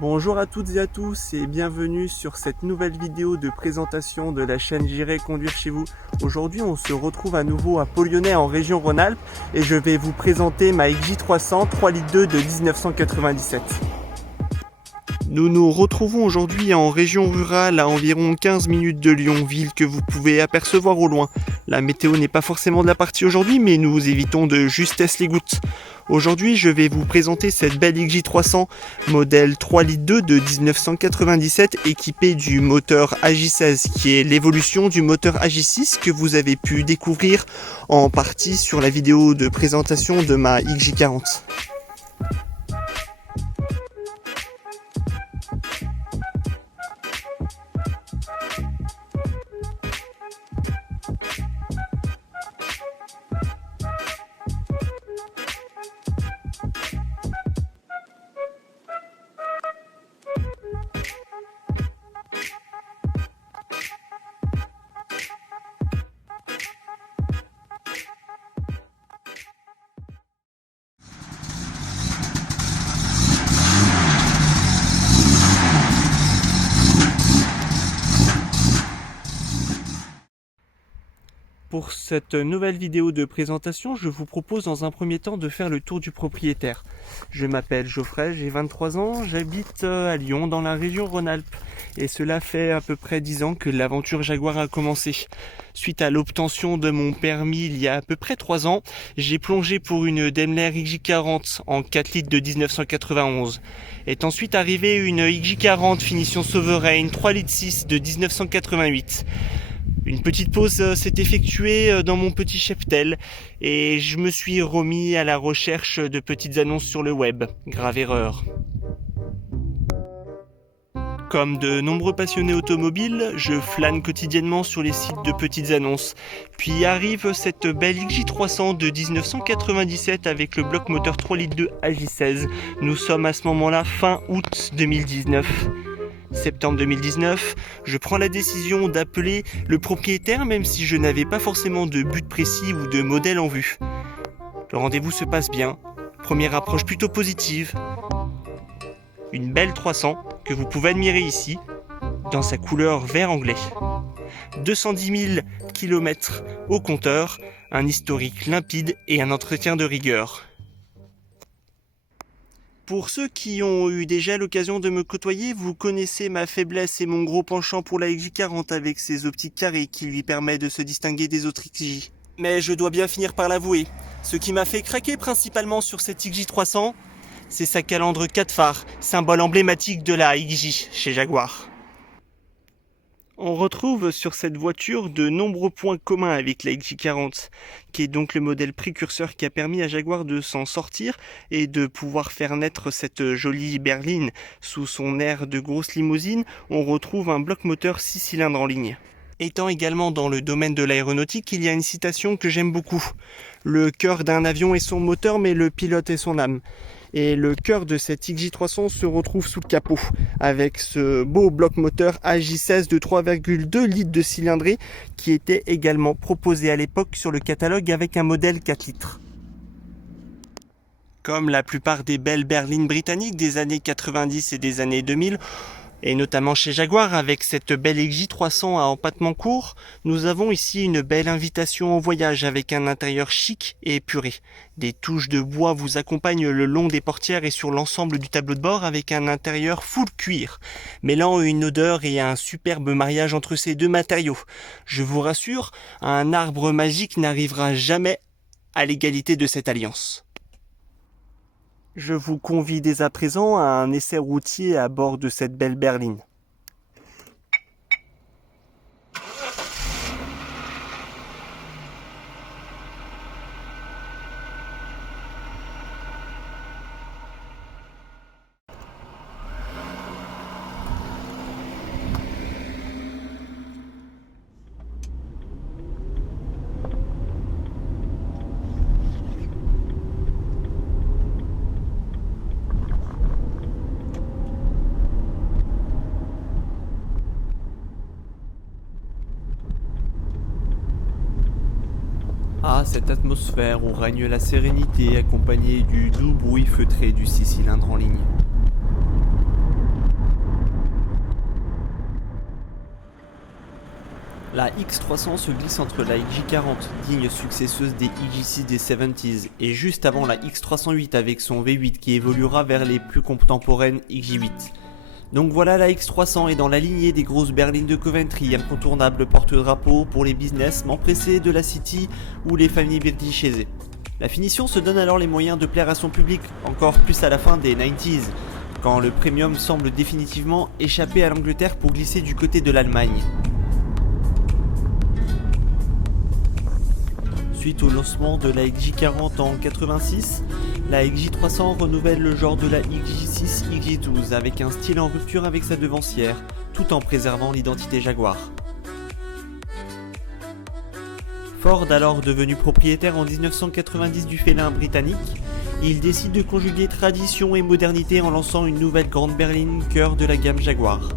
Bonjour à toutes et à tous et bienvenue sur cette nouvelle vidéo de présentation de la chaîne J'irai conduire chez vous. Aujourd'hui on se retrouve à nouveau à Pau-Lyonnais en région Rhône-Alpes et je vais vous présenter ma XJ300 3,2 litres de 1997. Nous nous retrouvons aujourd'hui en région rurale à environ 15 minutes de Lyon, ville que vous pouvez apercevoir au loin. La météo n'est pas forcément de la partie aujourd'hui, mais nous évitons de justesse les gouttes. Aujourd'hui, je vais vous présenter cette belle XJ300 modèle 3,2 litres de 1997 équipée du moteur AJ16 qui est l'évolution du moteur AJ6 que vous avez pu découvrir en partie sur la vidéo de présentation de ma XJ40. Pour cette nouvelle vidéo de présentation, je vous propose dans un premier temps de faire le tour du propriétaire. Je m'appelle Geoffrey, j'ai 23 ans, j'habite à Lyon dans la région Rhône-Alpes et cela fait à peu près 10 ans que l'aventure Jaguar a commencé. Suite à l'obtention de mon permis il y a à peu près 3 ans, j'ai plongé pour une Daimler XJ40 en 4 litres de 1991. Est ensuite arrivée une XJ40 finition Sovereign 3,6 litres de 1988. Une petite pause s'est effectuée dans mon petit cheptel et je me suis remis à la recherche de petites annonces sur le web. Grave erreur. Comme de nombreux passionnés automobiles, je flâne quotidiennement sur les sites de petites annonces. Puis arrive cette belle XJ300 de 1997 avec le bloc moteur 3,2 litres de AJ16. Nous sommes à ce moment-là fin août 2019. Septembre 2019, je prends la décision d'appeler le propriétaire même si je n'avais pas forcément de but précis ou de modèle en vue. Le rendez-vous se passe bien, première approche plutôt positive. Une belle 300 que vous pouvez admirer ici, dans sa couleur vert anglais. 210 000 km au compteur, un historique limpide et un entretien de rigueur. Pour ceux qui ont eu déjà l'occasion de me côtoyer, vous connaissez ma faiblesse et mon gros penchant pour la XJ40 avec ses optiques carrées qui lui permet de se distinguer des autres XJ. Mais je dois bien finir par l'avouer, ce qui m'a fait craquer principalement sur cette XJ300, c'est sa calandre 4 phares, symbole emblématique de la XJ chez Jaguar. On retrouve sur cette voiture de nombreux points communs avec la XJ40, qui est donc le modèle précurseur qui a permis à Jaguar de s'en sortir et de pouvoir faire naître cette jolie berline. Sous son air de grosse limousine, on retrouve un bloc moteur 6 cylindres en ligne. Étant également dans le domaine de l'aéronautique, il y a une citation que j'aime beaucoup. Le cœur d'un avion est son moteur, mais le pilote est son âme. Et le cœur de cette XJ300 se retrouve sous le capot, avec ce beau bloc moteur AJ16 de 3,2 litres de cylindrée qui était également proposé à l'époque sur le catalogue avec un modèle 4 litres. Comme la plupart des belles berlines britanniques des années 90 et des années 2000, et notamment chez Jaguar avec cette belle XJ300 à empattement court, nous avons ici une belle invitation au voyage avec un intérieur chic et épuré. Des touches de bois vous accompagnent le long des portières et sur l'ensemble du tableau de bord avec un intérieur full cuir, mêlant une odeur et un superbe mariage entre ces deux matériaux. Je vous rassure, un arbre magique n'arrivera jamais à l'égalité de cette alliance. Je vous convie dès à présent à un essai routier à bord de cette belle berline. Ah, cette atmosphère où règne la sérénité accompagnée du doux bruit feutré du 6 cylindres en ligne. La X300 se glisse entre la XJ40, digne successeuse des XJ6 des 70s, et juste avant la X308 avec son V8 qui évoluera vers les plus contemporaines XJ8. Donc voilà, la X300 est dans la lignée des grosses berlines de Coventry, incontournable porte-drapeau pour les business empressés de la City ou les familles british aisées. La finition se donne alors les moyens de plaire à son public, encore plus à la fin des 90s, quand le premium semble définitivement échapper à l'Angleterre pour glisser du côté de l'Allemagne. Suite au lancement de la XJ40 en 86, la XJ300 renouvelle le genre de la XJ6 XJ12 avec un style en rupture avec sa devancière, tout en préservant l'identité Jaguar. Ford, alors devenu propriétaire en 1990 du félin britannique, il décide de conjuguer tradition et modernité en lançant une nouvelle grande berline cœur de la gamme Jaguar.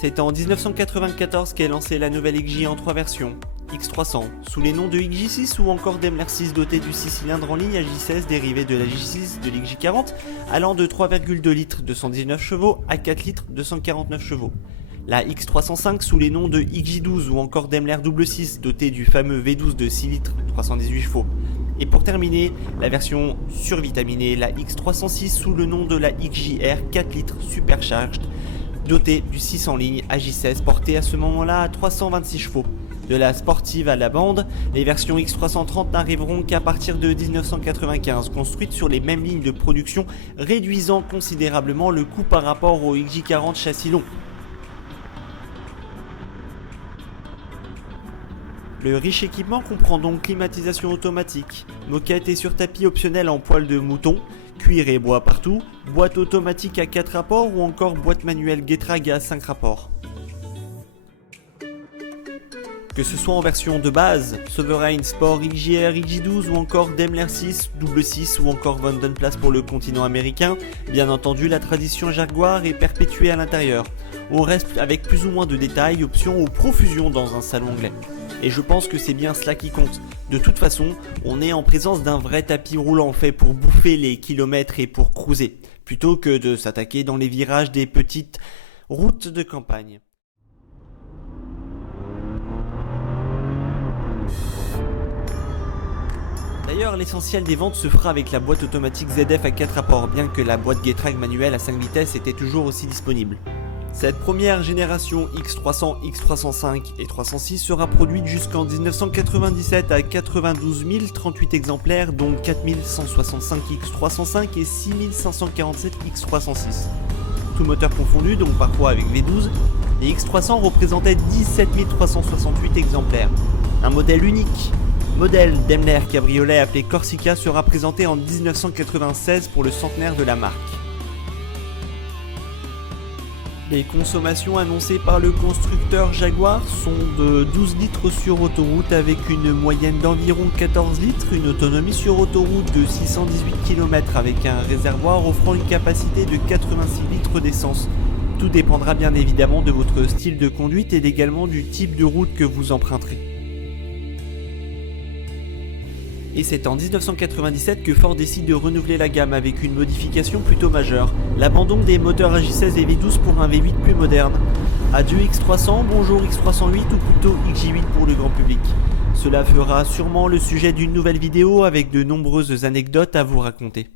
C'est en 1994 qu'est lancée la nouvelle XJ en 3 versions, X300, sous les noms de XJ6 ou encore Daimler 6 doté du 6 cylindres en ligne à J16 dérivé de la J6 de l'XJ40, allant de 3,2 litres de 119 chevaux à 4 litres de 149 chevaux. La X305 sous les noms de XJ12 ou encore Daimler 6 doté du fameux V12 de 6 litres 318 chevaux. Et pour terminer, la version survitaminée, la X306 sous le nom de la XJR 4 litres supercharged, dotée du 6 en ligne à J16 porté à ce moment-là à 326 chevaux. De la sportive à la bande, les versions X330 n'arriveront qu'à partir de 1995, construites sur les mêmes lignes de production, réduisant considérablement le coût par rapport au XJ40 châssis long. Le riche équipement comprend donc climatisation automatique, moquette et sur-tapis optionnel en poil de mouton, cuir et bois partout, boîte automatique à 4 rapports ou encore boîte manuelle Getrag à 5 rapports. Que ce soit en version de base, Sovereign, Sport, XJR, XJ12 ou encore Daimler 6, 6 ou encore Vandenplas pour le continent américain, bien entendu la tradition Jaguar est perpétuée à l'intérieur. On reste avec plus ou moins de détails, options ou profusion dans un salon anglais. Et je pense que c'est bien cela qui compte. De toute façon, on est en présence d'un vrai tapis roulant fait pour bouffer les kilomètres et pour cruiser, plutôt que de s'attaquer dans les virages des petites routes de campagne. D'ailleurs, l'essentiel des ventes se fera avec la boîte automatique ZF à 4 rapports, bien que la boîte Getrag manuelle à 5 vitesses était toujours aussi disponible. Cette première génération X300, X305 et 306 sera produite jusqu'en 1997 à 92 038 exemplaires, dont 4165 X305 et 6547 X306. Tout moteur confondu, donc parfois avec V12, les X300 représentaient 17 368 exemplaires. Un modèle unique. Modèle Daimler cabriolet appelé Corsica sera présenté en 1996 pour le centenaire de la marque. Les consommations annoncées par le constructeur Jaguar sont de 12 litres sur autoroute avec une moyenne d'environ 14 litres, une autonomie sur autoroute de 618 km avec un réservoir offrant une capacité de 86 litres d'essence. Tout dépendra bien évidemment de votre style de conduite et également du type de route que vous emprunterez. Et c'est en 1997 que Ford décide de renouveler la gamme avec une modification plutôt majeure, l'abandon des moteurs J16 et V12 pour un V8 plus moderne. Adieu X300, bonjour X308 ou plutôt XJ8 pour le grand public. Cela fera sûrement le sujet d'une nouvelle vidéo avec de nombreuses anecdotes à vous raconter.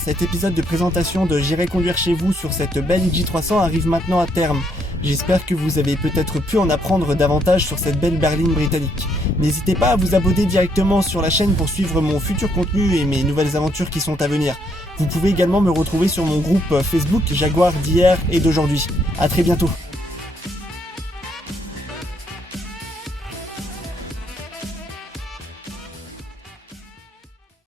Cet épisode de présentation de J'irai conduire chez vous sur cette belle XJ300 arrive maintenant à terme. J'espère que vous avez peut-être pu en apprendre davantage sur cette belle berline britannique. N'hésitez pas à vous abonner directement sur la chaîne pour suivre mon futur contenu et mes nouvelles aventures qui sont à venir. Vous pouvez également me retrouver sur mon groupe Facebook Jaguar d'hier et d'aujourd'hui. A très bientôt.